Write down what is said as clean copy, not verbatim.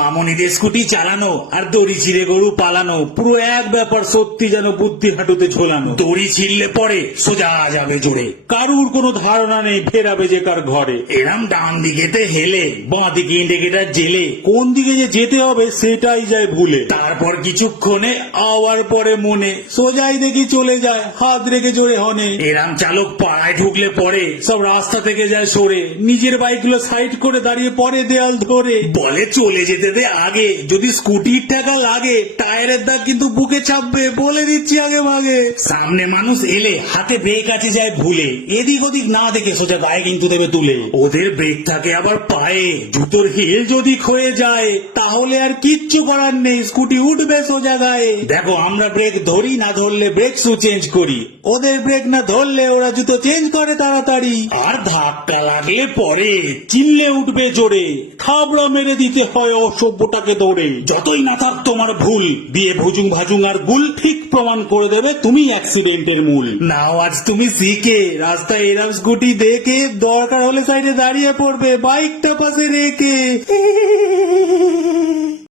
মামনিদের scooty চালানো আর দড়ি ছিঁড়ে গরু পালানো পুরো এক ব্যাপার, সত্যি যেন বুদ্ধি হাঁটুতে ঝোলানো। দড়ি ছিঁড়লে পরে সোজা যাবে জোরে, কারুর কোনো ধারণা নেই ফেরাবে যে কার ঘরে। এরম ডান দিকেতে হেলে বাঁ দিকে ইন্ডিকেটার জেলে কোন দিকে যে যেতে হবে সেটাই যায় ভুলে। তারপর কিছুক্ষণে আবার পরে মনে সোজাই দেখি চলে যায় হাত রেখে জোরে হনে। এরাম চালক পাড়ায় ঢুকলে পরে সব রাস্তা থেকে যায় সরে, নিজের বাইকগুলো সাইড করে দাঁড়িয়ে পরে দেয়াল ধরে বলে চলে যেতে দে আগে, যদি স্কুটির টাকা লাগে টায়ারের দাগ কিন্তু বুকে চাপবে, বলে দিচ্ছি আগে ভাগে। সামনে মানুষ এলে হাতে ব্রেক আছে যায় ভুলে, এদিক ওদিক না দেখে সোজা গায়ে কিন্তু দেবে তুলে। ওদের ব্রেক থাকে আবার পায়ে, জুতোর হিল যদি ক্ষয়ে যায় তাহলে আর কিচ্ছু করার নেই, স্কুটি উঠবে সোজা গায়ে। দেখো আমরা ব্রেক ধরি, না ধরলে ব্রেক শু চেঞ্জ করি, ওদের ব্রেক না ধরলে ওরা জুতো চেঞ্জ করে তাড়াতাড়ি। আর ধাক্কা লাগলে পরে চিল্লে উঠবে জোরে, থাবড়া মেরে দিতে হয় অসভ্যটাকে দৌড়ে। যতই না থাক তোমার ভুল, দিয়ে ভুজুং ভাজুং আর গুল ঠিক প্রমাণ করে দেবে তুমি অ্যাক্সিডেন্টের মূল। নাও আজ তুমি শিখে রাস্তায় এরম স্কুটি দেখে দরকার হলে সাইডে দাঁড়িয়ে পড়বে বাইকটা পাশে রেখে।